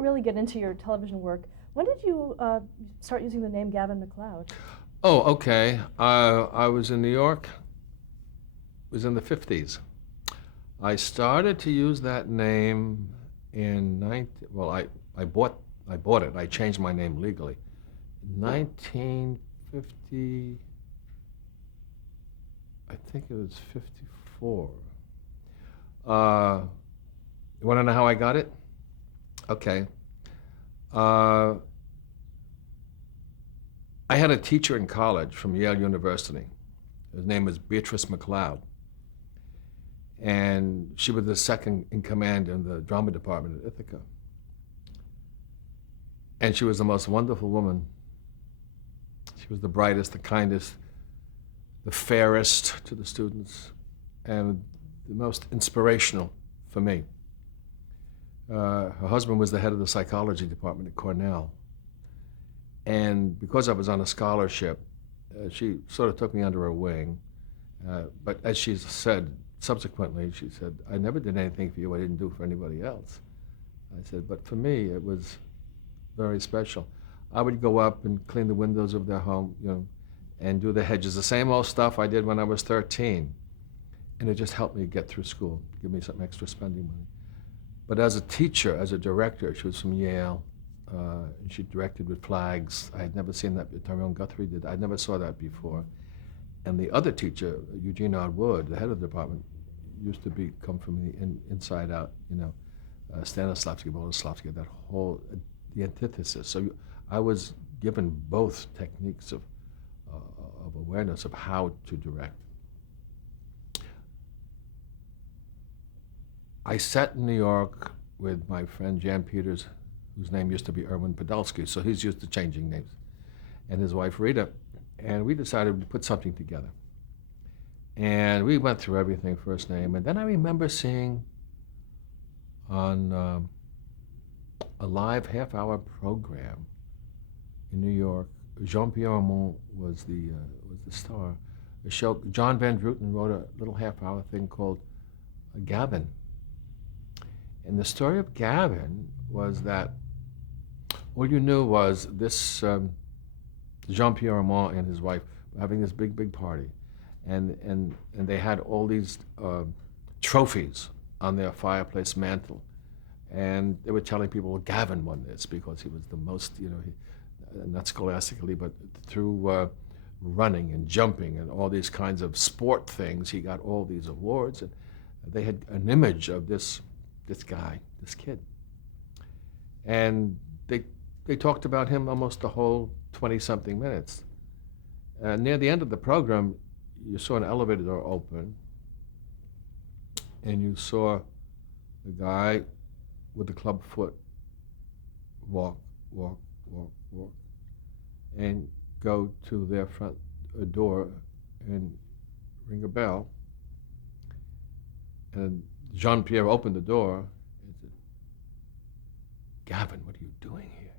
we really get into your television work, when did you start using the name Gavin MacLeod? Oh, okay. I was in New York. It was in the 50s. I started to use that name in 19, well, I bought it. I changed my name legally. 1950, I think it was 54. Uh, you want to know how I got it? Okay. Uh, I had a teacher in college from Yale University. His name was Beatrice MacLeod. And she was the second in command in the drama department at Ithaca. And she was the most wonderful woman. She was the brightest, the kindest, the fairest to the students, and the most inspirational for me. Her husband was the head of the psychology department at Cornell. And because I was on a scholarship, she sort of took me under her wing. But as she said, subsequently, she said, I never did anything for you I didn't do for anybody else. I said, but for me, it was very special. I would go up and clean the windows of their home, and do the hedges, the same old stuff I did when I was 13. And it just helped me get through school, give me some extra spending money. But as a teacher, as a director, she was from Yale, and she directed with flags. I had never seen that. Tyrone Guthrie did. I never saw that before. And the other teacher, Eugene R. Wood, the head of the department, used to come from the inside out, Stanislavski, Boleslavski, that whole, the antithesis. So I was given both techniques of awareness of how to direct. I sat in New York with my friend Jan Peters, whose name used to be Erwin Podolsky, so he's used to changing names, and his wife Rita, and we decided to put something together. And we went through everything, first name, and then I remember seeing on a live half-hour program in New York, Jean-Pierre Armand was the star. A show, John Van Druten wrote a little half-hour thing called Gavin. And the story of Gavin was that all you knew was this Jean-Pierre Armand and his wife were having this big party. And they had all these trophies on their fireplace mantle. And they were telling people, well, Gavin won this because he was the most, not scholastically, but through running and jumping and all these kinds of sport things, he got all these awards. And they had an image of this guy, this kid. And they talked about him almost the whole 20-something minutes. Near the end of the program, you saw an elevator door open, and you saw the guy with the club foot walk, and go to their front door and ring a bell. And Jean-Pierre opened the door and said, Gavin, what are you doing here?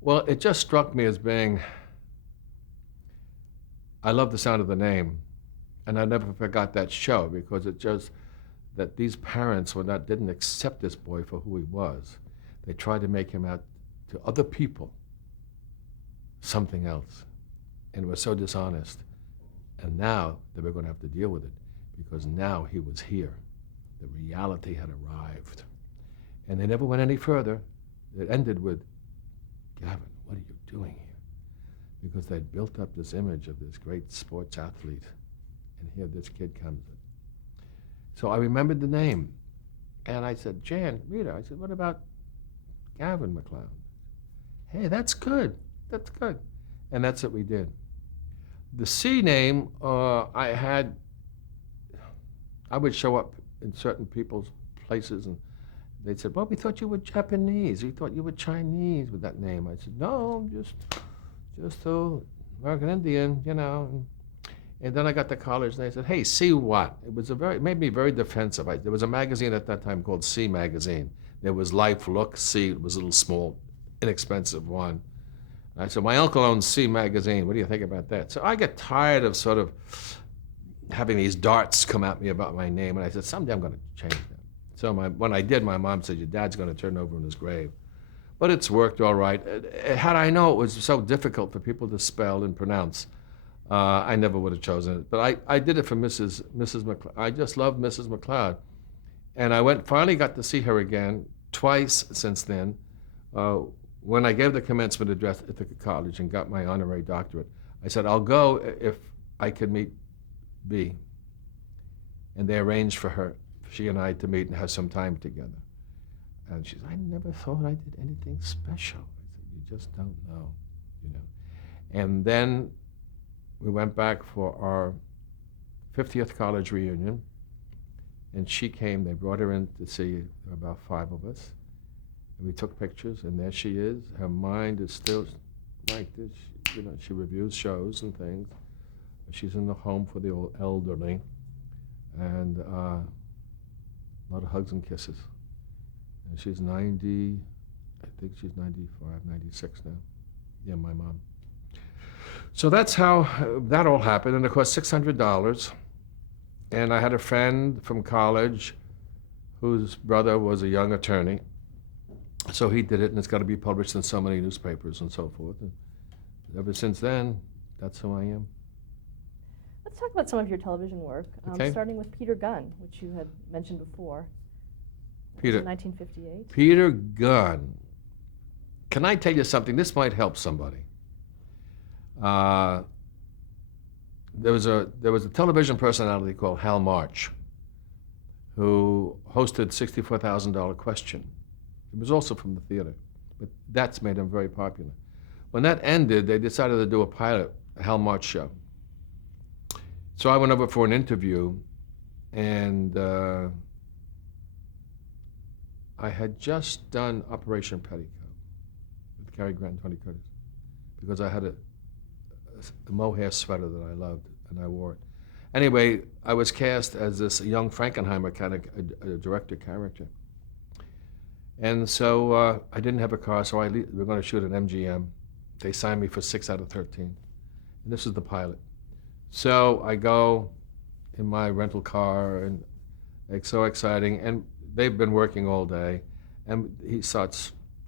Well, it just struck me as being, I love the sound of the name, and I never forgot that show because it just, that these parents didn't accept this boy for who he was. They tried to make him out to other people something else, and it was so dishonest. And now they were going to have to deal with it because now he was here. The reality had arrived. And they never went any further. It ended with, Gavin, what are you doing here? Because they'd built up this image of this great sports athlete, and here this kid comes in. So I remembered the name, and I said, Jan, Rita, I said, what about Gavin MacLeod? Hey, that's good, And that's what we did. The C name, I would show up in certain people's places, and they'd say, well, we thought you were Japanese, we thought you were Chinese with that name. I said, no, just American Indian, And then I got to college, and they said, hey, see what? It made me very defensive. There was a magazine at that time called C Magazine. There was Life, Look, C. It was a little small, inexpensive one. And I said, my uncle owns C Magazine. What do you think about that? So I get tired of sort of having these darts come at me about my name, and I said, someday I'm going to change that. So when I did, my mom said, your dad's going to turn over in his grave. But it's worked all right. Had I known it was so difficult for people to spell and pronounce, I never would have chosen it. But I did it for Mrs. MacLeod. I just loved Mrs. MacLeod. And I finally got to see her again twice since then. When I gave the commencement address at the college and got my honorary doctorate, I said, I'll go if I could meet B. And they arranged for her, she and I, to meet and have some time together. And she said, I never thought I did anything special. I said, you just don't know, you know. And then we went back for our 50th college reunion, and she came. They brought her in to see. There were about 5 of us. And we took pictures, and there she is. Her mind is still like this. You know, she reviews shows and things. She's in the home for the old elderly, and a lot of hugs and kisses. And she's 90, I think she's 95, 96 now. Yeah, my mom. So that's how that all happened, and of course $600. And I had a friend from college whose brother was a young attorney. So he did it, and it's got to be published in so many newspapers and so forth. And ever since then, that's who I am. Let's talk about some of your television work, Okay. starting with Peter Gunn, which you had mentioned before. That was Peter. in 1958. Peter Gunn. Can I tell you something? This might help somebody. There was a television personality called Hal March, who hosted $64,000 Question. He was also from the theater, but that's made him very popular. When that ended, they decided to do a pilot, a Hal March show. So I went over for an interview, and I had just done Operation Petticoat with Cary Grant and Tony Curtis, because I had a mohair sweater that I loved, and I wore it. Anyway, I was cast as this young Frankenheimer kind of a director character. And so I didn't have a car, so we were going to shoot at MGM. They signed me for 6 out of 13. And this is the pilot. So I go in my rental car, and it's so exciting. And they've been working all day. And he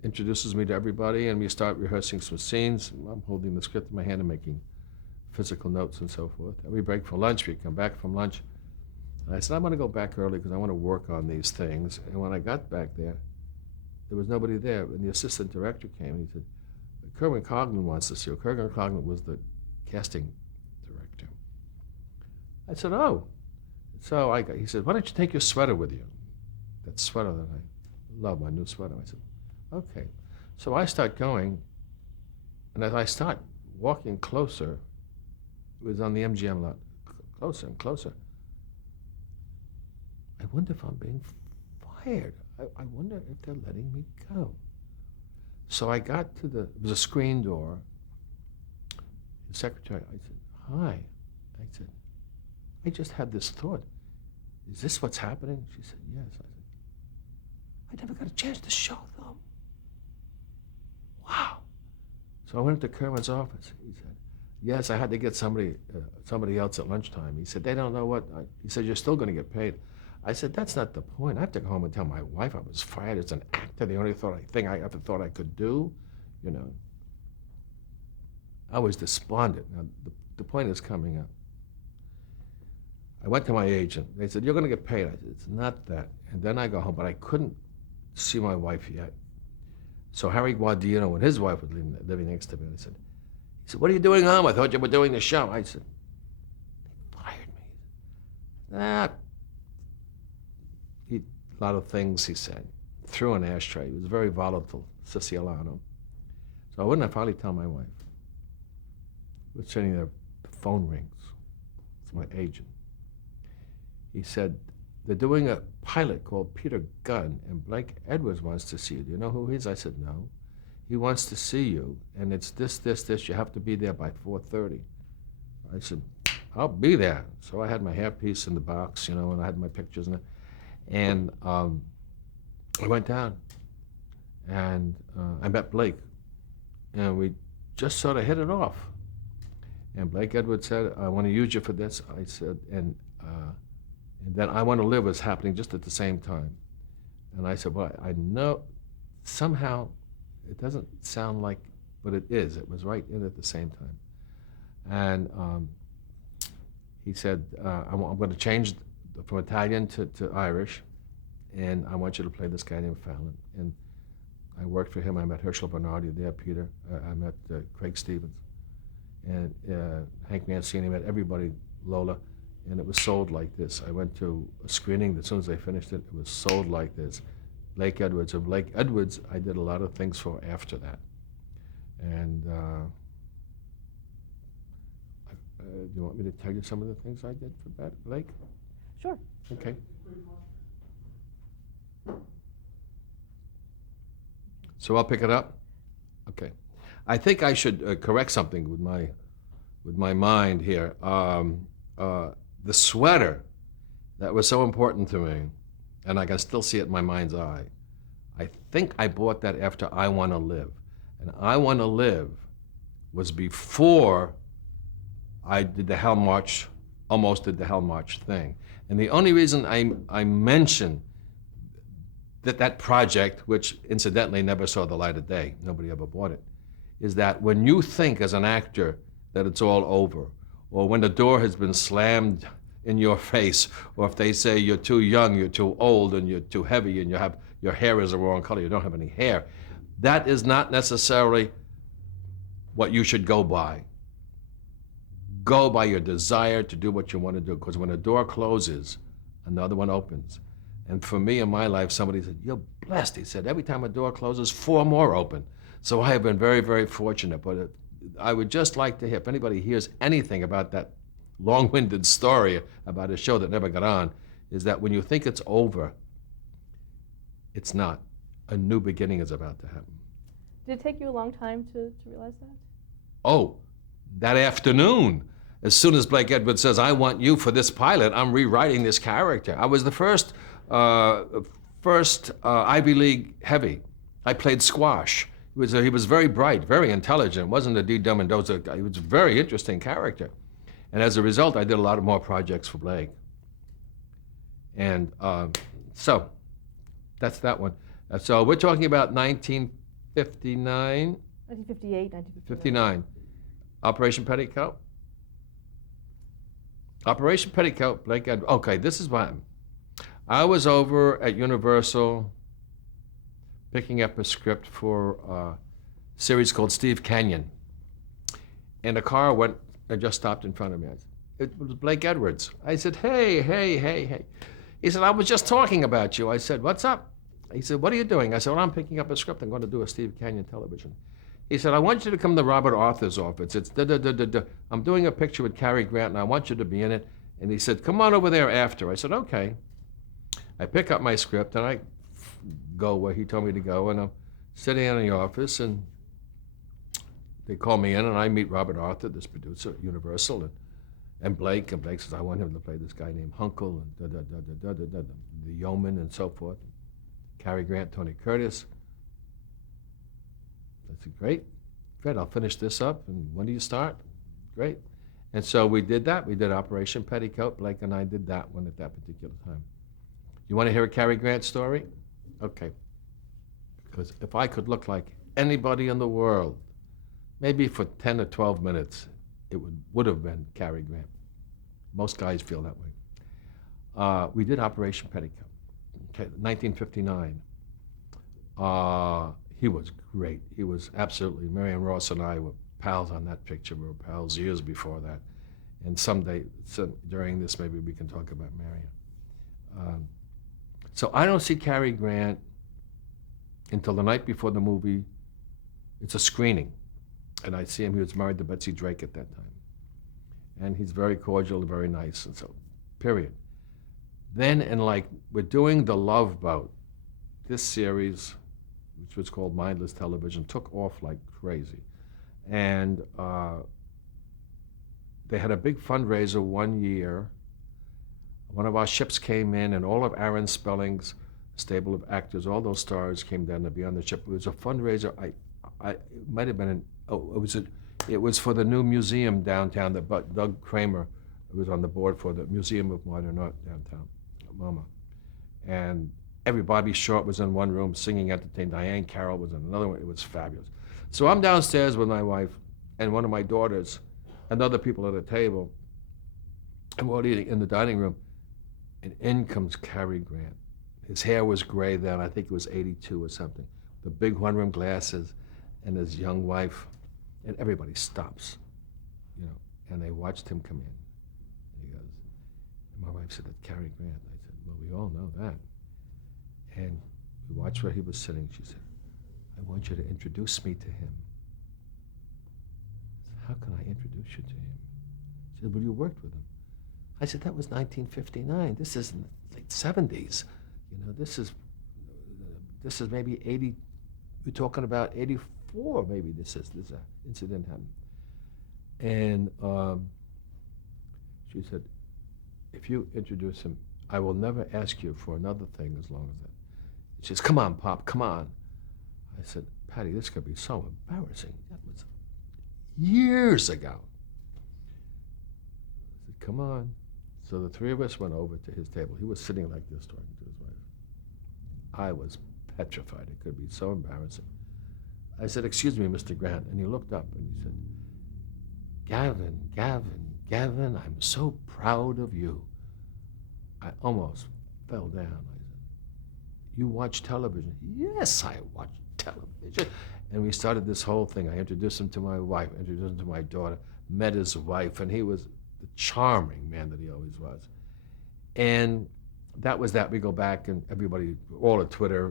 introduces me to everybody, and we start rehearsing some scenes. I'm holding the script in my hand and making physical notes and so forth. And we break for lunch. We come back from lunch. And I said, I'm going to go back early because I want to work on these things. And when I got back there was nobody there. And the assistant director came, and he said, Kerwin Coglan wants to see you. Kerwin Coglan was the casting director. I said, oh. So he said, why don't you take your sweater with you? That sweater that I love, my new sweater. I said, okay. So I start going, and as I start walking closer, it was on the MGM lot, closer and closer. I wonder if I'm being fired. I wonder if they're letting me go. So I got to it was a screen door. The secretary, I said, hi. I said, I just had this thought. Is this what's happening? She said, yes. I said, I never got a chance to show them. Wow. So I went into Kerwin's office. He said, yes, I had to get somebody else at lunchtime. He said, they don't know what. He said, you're still going to get paid. I said, that's not the point. I have to go home and tell my wife I was fired as an actor, the only thing I ever thought I could do, you know. I was despondent. Now, the point is coming up. I went to my agent. They said, you're going to get paid. I said, it's not that. And then I go home, but I couldn't see my wife yet. So Harry Guardino and his wife were living next to me. And he said, what are you doing home? I thought you were doing the show. I said, they fired me. A lot of things, he said. Threw an ashtray. He was very volatile, Siciliano. So when I finally tell my wife, we're sitting there, the phone rings. It's my agent. He said, they're doing a pilot called Peter Gunn, and Blake Edwards wants to see you. Do you know who he is? I said, no. He wants to see you, and it's this. You have to be there by 4:30. I said, I'll be there. So I had my hairpiece in the box, you know, and I had my pictures in it. And I went down, and I met Blake, and we just sort of hit it off. And Blake Edwards said, I want to use you for this. I said, and then I Want to Live was happening just at the same time. And I said, well, I know somehow it doesn't sound like, but it is. It was right in at the same time. And he said, I'm going to change from Italian to Irish, and I want you to play this guy named Fallon. And I worked for him. I met Herschel Bernardi there, Peter. I met Craig Stevens. And Hank Mancini, met everybody, Lola. And it was sold like this. I went to a screening. As soon as they finished it, it was sold like this. Blake Edwards. And Blake Edwards, I did a lot of things for after that. And do you want me to tell you some of the things I did for that, Blake? Sure. Okay. So I'll pick it up? Okay. I think I should correct something with my mind here. The sweater that was so important to me, and I can still see it in my mind's eye, I think I bought that after I Want to Live. And I Want to Live was before I did the Hell March, almost did the Hell March thing. And the only reason I mention that project, which incidentally never saw the light of day, nobody ever bought it, is that when you think as an actor that it's all over, or when the door has been slammed in your face, or if they say you're too young, you're too old, and you're too heavy, and your hair is the wrong color, you don't have any hair, that is not necessarily what you should go by. Go by your desire to do what you want to do, because when a door closes, another one opens. And for me in my life, somebody said, you're blessed. He said, every time a door closes, 4 more open. So I have been very, very fortunate. But I would just like to hear, if anybody hears anything about that long-winded story about a show that never got on, is that when you think it's over, it's not. A new beginning is about to happen. Did it take you a long time to realize that? Oh, that afternoon. As soon as Blake Edwards says, I want you for this pilot, I'm rewriting this character. I was the first Ivy League heavy. I played squash. He was very bright, very intelligent. Wasn't a D. Mendoza guy. He was a very interesting character. And as a result, I did a lot of more projects for Blake. And so that's that one. So we're talking about 1959. 1958, 59. Operation Petticoat. Operation Petticoat, Blake Edwards. Okay, this is what I was over at Universal picking up a script for a series called Steve Canyon. And a car went and just stopped in front of me. It was Blake Edwards. I said, hey. He said, I was just talking about you. I said, what's up? He said, what are you doing? I said, well, I'm picking up a script. I'm going to do a Steve Canyon television. He said, I want you to come to Robert Arthur's office. It's da-da-da-da-da. I'm doing a picture with Cary Grant, and I want you to be in it. And he said, come on over there after. I said, okay. I pick up my script, and I go where he told me to go, and I'm sitting in the office, and they call me in, and I meet Robert Arthur, this producer at Universal, and Blake. And Blake says, I want him to play this guy named Hunkle, and da-da-da-da-da-da-da, the yeoman, and so forth. Cary Grant, Tony Curtis. I said, great. Fred, I'll finish this up. And when do you start? Great. And so we did that. We did Operation Petticoat. Blake and I did that one at that particular time. You want to hear a Cary Grant story? Okay. Because if I could look like anybody in the world, maybe for 10 or 12 minutes, it would have been Cary Grant. Most guys feel that way. We did Operation Petticoat. Okay, 1959. He was great. He was absolutely, Marion Ross and I were pals on that picture. We were pals years before that. And someday, during this, maybe we can talk about Marion. So I don't see Cary Grant until the night before the movie. It's a screening. And I see him, he was married to Betsy Drake at that time. And he's very cordial, very nice, and so, period. Then, we're doing The Love Boat. This series, which was called Mindless Television, took off like crazy. And they had a big fundraiser one year. One of our ships came in, and all of Aaron Spelling's stable of actors, all those stars came down to be on the ship. It was a fundraiser. It might have been it was for the new museum downtown that Doug Kramer was on the board for, the Museum of Modern Art downtown, MoMA. And Bobby Short was in one room singing entertainment. Diane Carroll was in another one. It was fabulous. So I'm downstairs with my wife and one of my daughters and other people at a table, and we're all eating in the dining room, and in comes Cary Grant. His hair was gray then. I think he was 82 or something. The big one-room glasses and his young wife, and everybody stops, and they watched him come in. And he goes, and my wife said, "That's Cary Grant." I said, "Well, we all know that." And we watched where he was sitting. She said, "I want you to introduce me to him." I said, "How can I introduce you to him?" She said, "Well, you worked with him." I said, "That was 1959. This is in the late 70s. This is maybe 80. We're talking about 84. Maybe this incident happened." And she said, "If you introduce him, I will never ask you for another thing as long as that." She says, "Come on, Pop, come on." I said, "Patty, this could be so embarrassing. That was years ago." I said, "Come on." So the three of us went over to his table. He was sitting like this talking to his wife. I was petrified. It could be so embarrassing. I said, "Excuse me, Mr. Grant." And he looked up and he said, Gavin, I'm so proud of you." I almost fell down. I said, "You watch television?" "Yes, I watch television." And we started this whole thing. I introduced him to my wife, introduced him to my daughter, met his wife, and he was the charming man that he always was. And that was that. We go back and everybody, all at Twitter,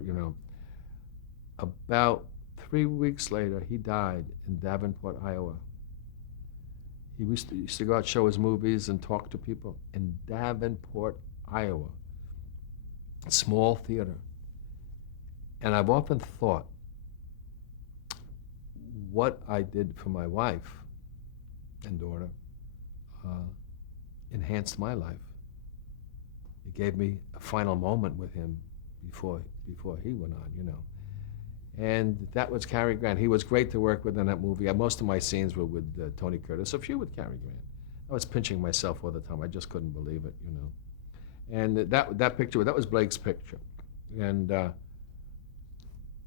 About 3 weeks later, he died in Davenport, Iowa. He used to go out, show his movies, and talk to people in Davenport, Iowa. Small theater. And I've often thought what I did for my wife and daughter enhanced my life. It gave me a final moment with him before he went on, And that was Cary Grant. He was great to work with in that movie. Most of my scenes were with Tony Curtis, a few with Cary Grant. I was pinching myself all the time. I just couldn't believe it, And that picture, that was Blake's picture. And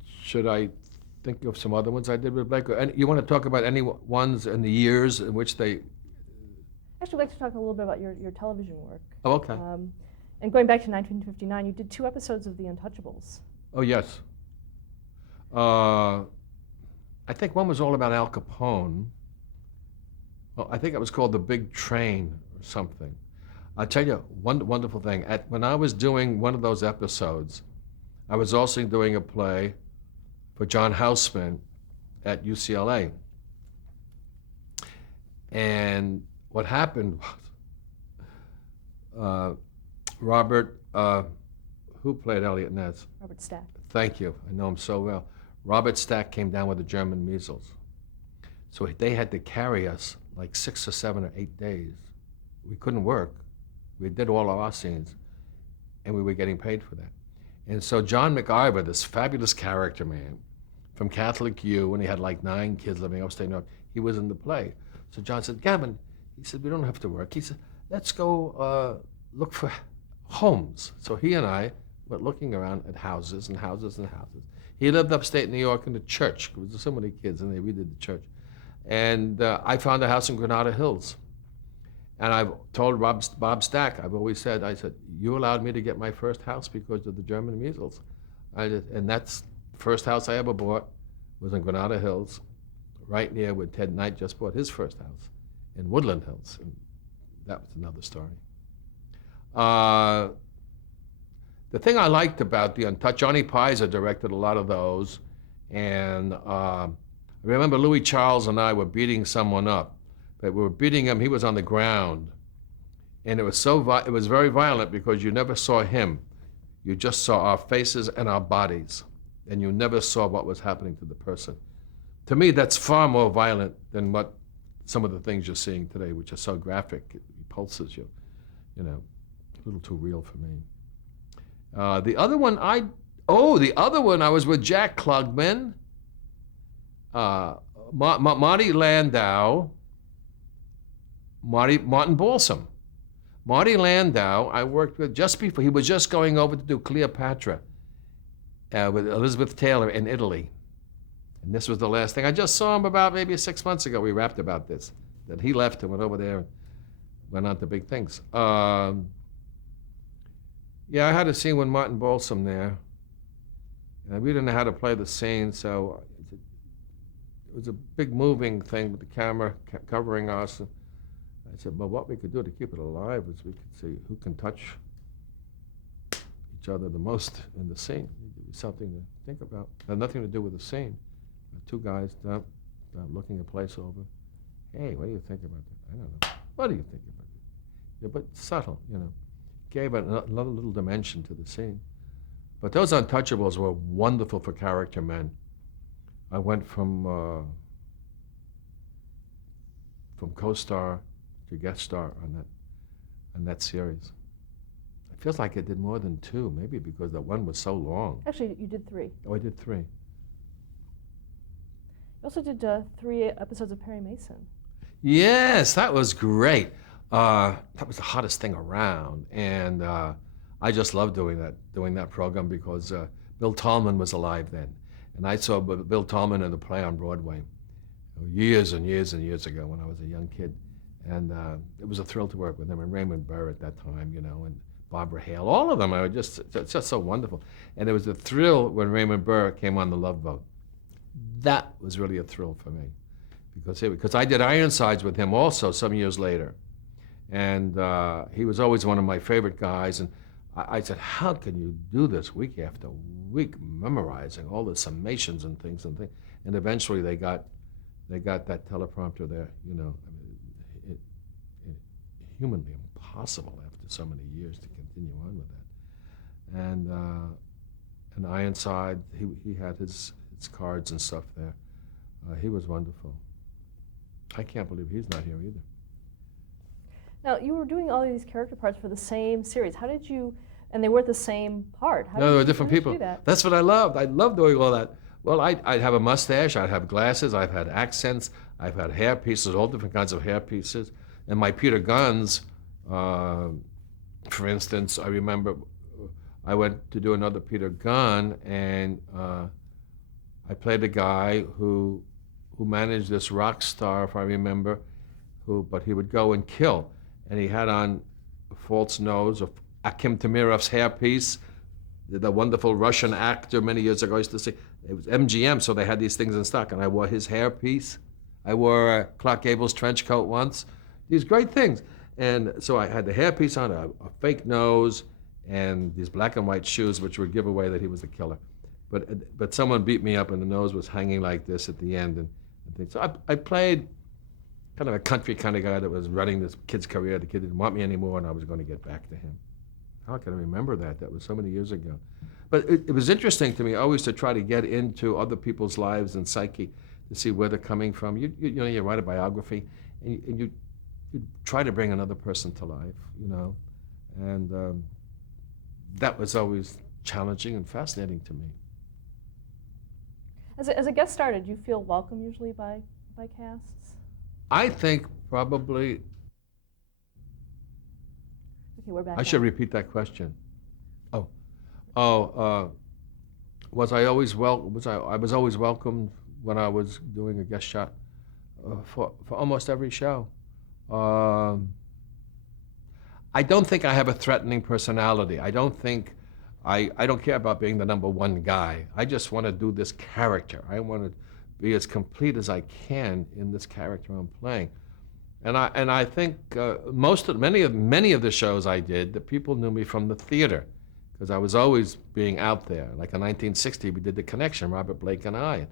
should I think of some other ones I did with Blake? And you want to talk about any ones in the years in which they... Actually, I'd like to talk a little bit about your television work. Oh, okay. And going back to 1959, you did 2 episodes of The Untouchables. Oh, yes. I think one was all about Al Capone. Well, I think it was called The Big Train or something. I'll tell you one wonderful thing. When I was doing one of those episodes, I was also doing a play for John Houseman at UCLA. And what happened was Robert, who played Elliot Ness? Robert Stack. Thank you. I know him so well. Robert Stack came down with the German measles. So they had to carry us like 6 or 7 or 8 days. We couldn't work. We did all of our scenes, and we were getting paid for that. And so John McIver, this fabulous character man from Catholic U, and he had like 9 kids living upstate New York, he was in the play. So John said, "Gavin," he said, "we don't have to work." He said, "Let's go look for homes." So he and I went looking around at houses and houses and houses. He lived upstate New York in the church. There was so many kids, and they redid the church. And I found a house in Granada Hills. And I've told Bob Stack, I've always said, "You allowed me to get my first house because of the German measles." And that's the first house I ever bought was in Granada Hills, right near where Ted Knight just bought his first house in Woodland Hills. And that was another story. The thing I liked about The Untouched, Johnny Pizer directed a lot of those, and I remember Louis Charles and I were beating someone up, but we were beating him, he was on the ground, and it was it was very violent because you never saw him. You just saw our faces and our bodies, and you never saw what was happening to the person. To me, that's far more violent than what some of the things you're seeing today, which are so graphic, it repulses you, a little too real for me. The other one I was with Jack Klugman, Marty Landau, Martin Balsam. Marty Landau, I worked with just before, he was just going over to do Cleopatra, with Elizabeth Taylor in Italy. And this was the last thing. I just saw him about maybe 6 months ago. We rapped about this, that he left and went over there and went on to big things. Yeah, I had a scene with Martin Balsam there. And we didn't know how to play the scene, so it was a big moving thing with the camera covering us. And I said, well, what we could do to keep it alive is we could see who can touch each other the most in the scene. Something to think about. It had nothing to do with the scene. Two guys looking a place over. Hey, what do you think about that? I don't know. What do you think about it? Yeah, but subtle, you know. Gave another little dimension to the scene. But those Untouchables were wonderful for character men. I went from co-star to guest star on that series. It feels like I did more than two, maybe because that one was so long. Actually, you did 3. Oh, I did 3. You also did 3 episodes of Perry Mason. Yes, that was great. That was the hottest thing around, and I just loved doing that program because Bill Tallman was alive then, and I saw Bill Tallman in the play on Broadway years and years and years ago when I was a young kid, and it was a thrill to work with him, and Raymond Burr at that time, you know, and Barbara Hale, all of them. I was just so wonderful, and it was a thrill when Raymond Burr came on the Love Boat. That was really a thrill for me, because I did Ironsides with him also some years later. And he was always one of my favorite guys. And I said, how can you do this week after week, memorizing all the summations and things. And eventually they got that teleprompter there, you know. I mean, it humanly impossible after so many years to continue on with that. And Ironside, he had his cards and stuff there. He was wonderful. I can't believe he's not here either. Now, you were doing all of these character parts for the same series. How did you, and they weren't the same part. No, they were different people. Do that? That's what I loved. I loved doing all that. Well, I'd have a mustache, I'd have glasses, I've had accents, I've had hair pieces, all different kinds of hair pieces. And my Peter Guns, for instance, I remember I went to do another Peter Gunn, and I played a guy who managed this rock star, if I remember, but he would go and kill. And he had on a false nose, of Akim Tamirov's hairpiece, the wonderful Russian actor many years ago used to say, it was MGM, so they had these things in stock, and I wore his hairpiece. I wore Clark Gable's trench coat once. These great things. And so I had the hairpiece on, a fake nose, and these black and white shoes, which would give away that he was the killer. But someone beat me up, and the nose was hanging like this at the end. And things. So I played kind of a country kind of guy that was running this kid's career. The kid didn't want me anymore, and I was going to get back to him. How can I remember that? That was so many years ago. But it was interesting to me always to try to get into other people's lives and psyche to see where they're coming from. You write a biography, and you try to bring another person to life, you know. And that was always challenging and fascinating to me. As a guest star, did you feel welcome usually by casts? I think probably. Okay, we're back. I should repeat that question. Was I always I was always welcomed when I was doing a guest shot for almost every show. I don't think I have a threatening personality. I don't care about being the number one guy. I just want to do this character. I want to be as complete as I can in this character I'm playing. And I think many of the shows I did, the people knew me from the theater, because I was always being out there. Like in 1960, we did The Connection, Robert Blake and I.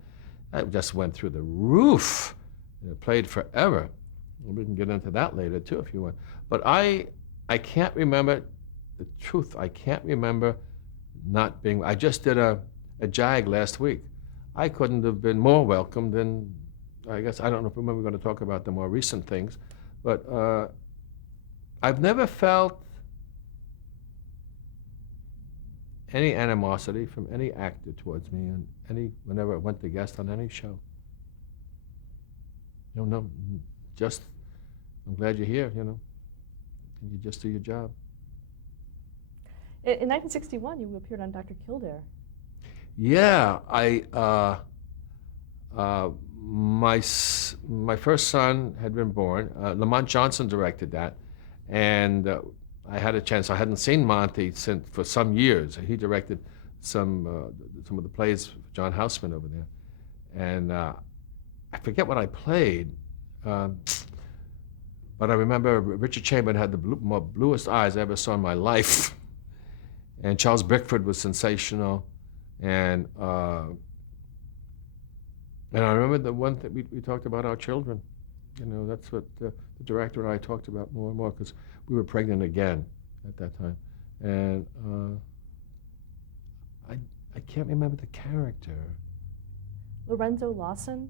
That just went through the roof. It played forever. We can get into that later too if you want. But I can't remember, the truth, I can't remember not being. I just did a JAG last week. I couldn't have been more welcome than, I guess, I don't know if we're going to talk about the more recent things, but I've never felt any animosity from any actor towards me, and whenever I went to guest on any show. No, just, I'm glad you're here, you know. You just do your job. In 1961, you appeared on Dr. Kildare. Yeah, my first son had been born. Lamont Johnson directed that, and I had a chance. I hadn't seen Monty since for some years. He directed some of the plays for John Houseman over there, and I forget what I played, um, but I remember Richard Chamberlain had the bluest eyes I ever saw in my life, and Charles Bickford was sensational, and and I remember the one that we talked about our children. You know, that's what the director and I talked about more and more because we were pregnant again at that time, and I can't remember the character. Lorenzo Lawson?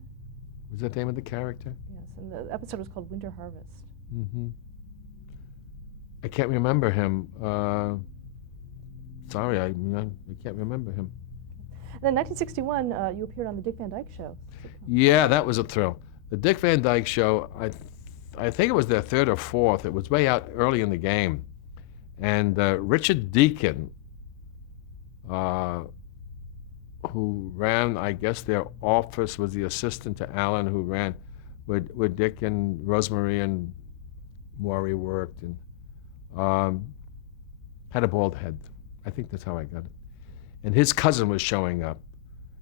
Was that the name of the character? Yes, and the episode was called Winter Harvest. Mm-hmm. I can't remember him. Sorry, I can't remember him. And then 1961, you appeared on the Dick Van Dyke Show. Yeah, that was a thrill. The Dick Van Dyke Show, I think it was their third or fourth. It was way out early in the game. And Richard Deacon, who ran, I guess, their office, was the assistant to Alan, who ran where Dick and Rosemary and Maury worked, and had a bald head. I think that's how I got it. And his cousin was showing up.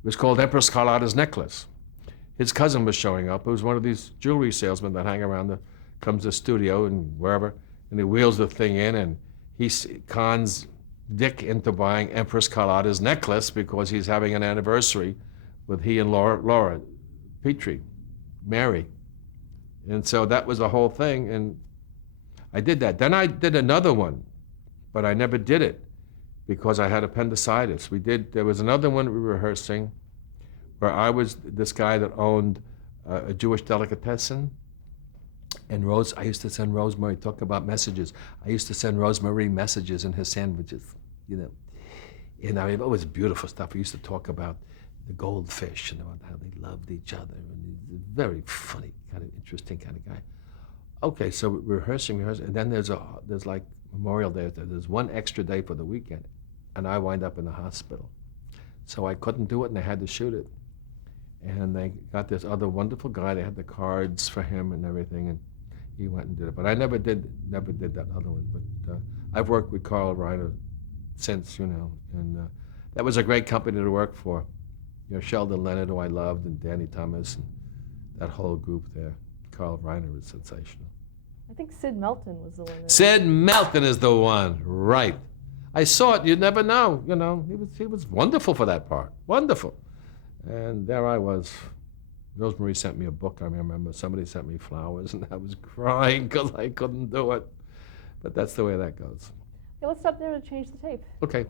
It was called Empress Carlotta's Necklace. His cousin was showing up. It was one of these jewelry salesmen that hang around, comes to the studio and wherever, and he wheels the thing in, and he cons Dick into buying Empress Carlotta's necklace because he's having an anniversary with he and Laura Petrie, Mary. And so that was the whole thing, and I did that. Then I did another one, but I never did it because I had appendicitis. There was another one we were rehearsing where I was this guy that owned a Jewish delicatessen, and I used to send Rosemary, talk about messages. I used to send Rosemary messages in her sandwiches, you know. And I mean, it was beautiful stuff. We used to talk about the goldfish and about how they loved each other. And he's a very funny, kind of interesting kind of guy. Okay, so we're rehearsing, and then there's like Memorial Day. There's one extra day for the weekend, and I wind up in the hospital. So I couldn't do it, and they had to shoot it. And they got this other wonderful guy. They had the cards for him and everything, and he went and did it. But I never did that other one. But I've worked with Carl Reiner since, you know, and that was a great company to work for. You know, Sheldon Leonard, who I loved, and Danny Thomas, and that whole group there. Carl Reiner was sensational. I think Sid Melton was the one. Sid Melton is the one, right? I saw it. You'd never know. You know, he was wonderful for that part. Wonderful. And there I was. Rosemary sent me a book, I remember. Somebody sent me flowers, and I was crying because I couldn't do it. But that's the way that goes. Okay, let's stop there to change the tape. Okay.